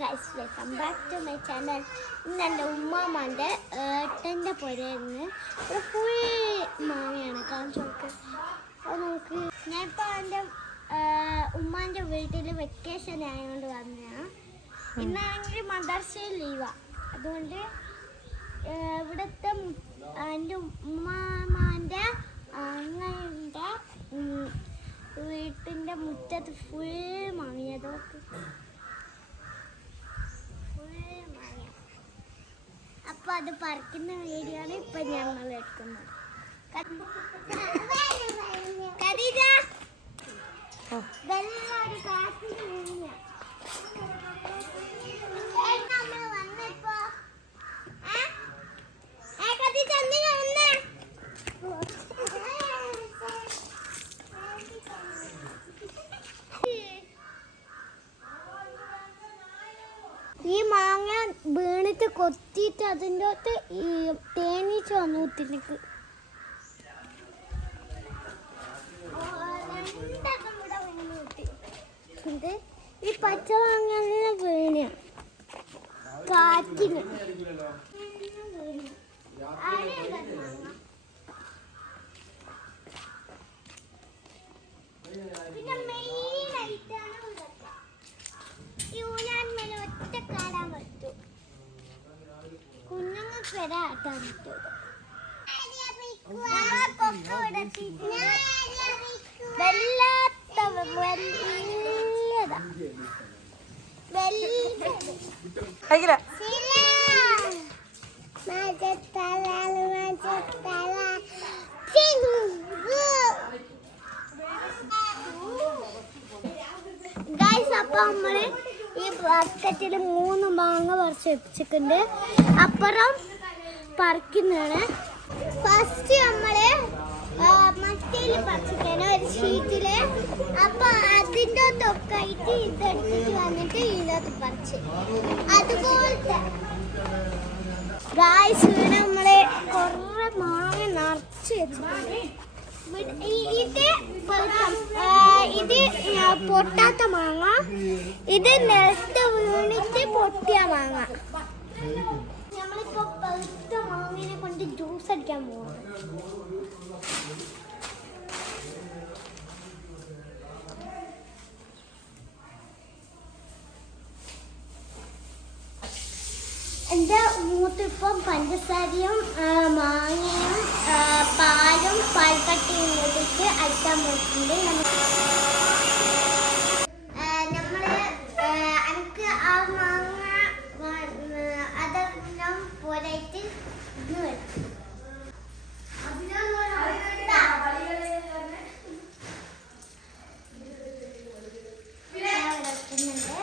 Guys, welcome back to my channel. ഇന്ന് എൻ്റെ ഉമ്മാമാൻ്റെ ഏട്ടൻ്റെ പുരയിന്ന് ഒരു ഫുൾ മാങ്ങയാണ് കാണിച്ചു നോക്ക്. അപ്പോൾ നമുക്ക് ഞാനിപ്പോൾ എൻ്റെ ഉമ്മാൻ്റെ വീട്ടിൽ വെക്കേഷൻ ആയതുകൊണ്ട് വന്നതാണ്. ഇന്നാണെങ്കിൽ മദർസയിൽ ലീവാണ്. അതുകൊണ്ട് ഇവിടുത്തെ എൻ്റെ ഉമ്മാമാൻ്റെ അങ്ങയുടെ വീട്ടിൻ്റെ മുറ്റത്ത് ഫുൾ മാങ്ങിയതൊക്കെ അപ്പൊ അത് പറിക്കുന്ന വീഡിയോ ആണ് ഇപ്പൊ ഞങ്ങൾ എടുക്കുന്നത്. ഈ മാങ്ങ വീണിട്ട് കൊത്തിയിട്ട് അതിൻ്റെ അകത്ത് ഈ തേനീച്ച വന്നു കുത്തിലേക്ക്. ഈ പച്ച മാങ്ങ വീണ കാറ്റിന് പിന്നെ മെയിൻ ആയിട്ടാണ് ഒറ്റ കാടാൻ പറ്റും. കുഞ്ഞുങ്ങൾക്ക് വരെ ആട്ടാൻ പറ്റും. അപ്പൊ നമ്മള് ഈ ബാസ്ക്കറ്റിൽ 3 മാങ്ങ പറിച്ച് വെച്ചിട്ടുണ്ട്. അപ്പുറം പറിക്കുന്നതാണ്. ഫസ്റ്റ് നമ്മള് മറ്റേല് പറിച്ചിട്ടാണ് ഒരു ഷീറ്റില്. അപ്പൊ അതിൻ്റെ തൊക്കായിട്ട് ഇതെടുത്തിട്ട് വന്നിട്ട് ഇതിനകത്ത് പറിച്ച് അതുപോലത്തെ ഗായ്സ് നമ്മള് കുറെ മാങ്ങ നിറച്ച് വെച്ചിട്ടുണ്ട്. ഇത് പൊട്ടാത്ത മാങ്ങ, ഇത് നിലത്ത് വീണിട്ട് പൊട്ടിയ മാങ്ങ. നമ്മളിപ്പോ പഴുത്ത മാങ്ങിനെ കൊണ്ട് ജ്യൂസ് അടിക്കാൻ പോവാണ്. എൻ്റെ മൂത്തിപ്പം പഞ്ചസാരയും മാങ്ങയും പാലും പാൽക്കട്ടിയും കൂട്ടിട്ട് അടിക്കാൻ പോയിട്ടുണ്ട്. എനിക്ക് ആ മാങ്ങ അതെല്ലാം പോരായിട്ട് ഇത് വെക്കും.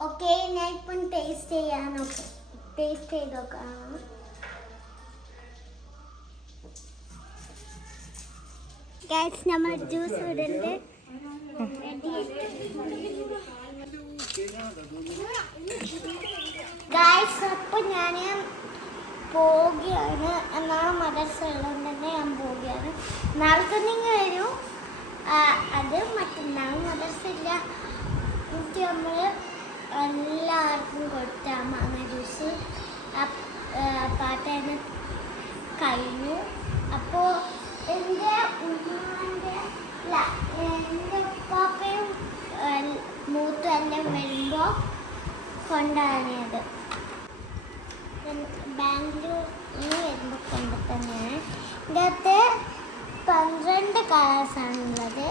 ഓക്കെ, ഞാൻ ഇപ്പം ടേസ്റ്റ് ചെയ്യാനൊക്കെ ടേസ്റ്റ് ചെയ്ത് നോക്കാം. ഗൈസ്, നമ്മൾ ജ്യൂസ് ഇടണ്ട്. ഗൈസ്, അപ്പം ഞാൻ പോവുകയാണ്. എന്നാണ് മദർസ ഉള്ളത് തന്നെ ഞാൻ പോവുകയാണ്. നാളെ തന്നെ വരും. അത് മറ്റന്നാൾ മദർസ ഇല്ല. എന്നിട്ട് നമ്മൾ എല്ലാവർക്കും കൊടുത്ത മാങ്ങ ജ്യൂസ് പാട്ടേന് കഴിഞ്ഞു. അപ്പോൾ എൻ്റെ ഉമ്മാൻ്റെ എൻ്റെ ഉപ്പാപ്പയും മൂത്തും എല്ലാം വരുമ്പോൾ കൊണ്ടാണിയത്. ബാംഗ്ലൂരിൽ വരുമ്പോൾ കൊണ്ട് തന്നെയാണ്. ഇതിൻ്റെ അകത്ത് 12 കളേഴ്സാണുള്ളത്.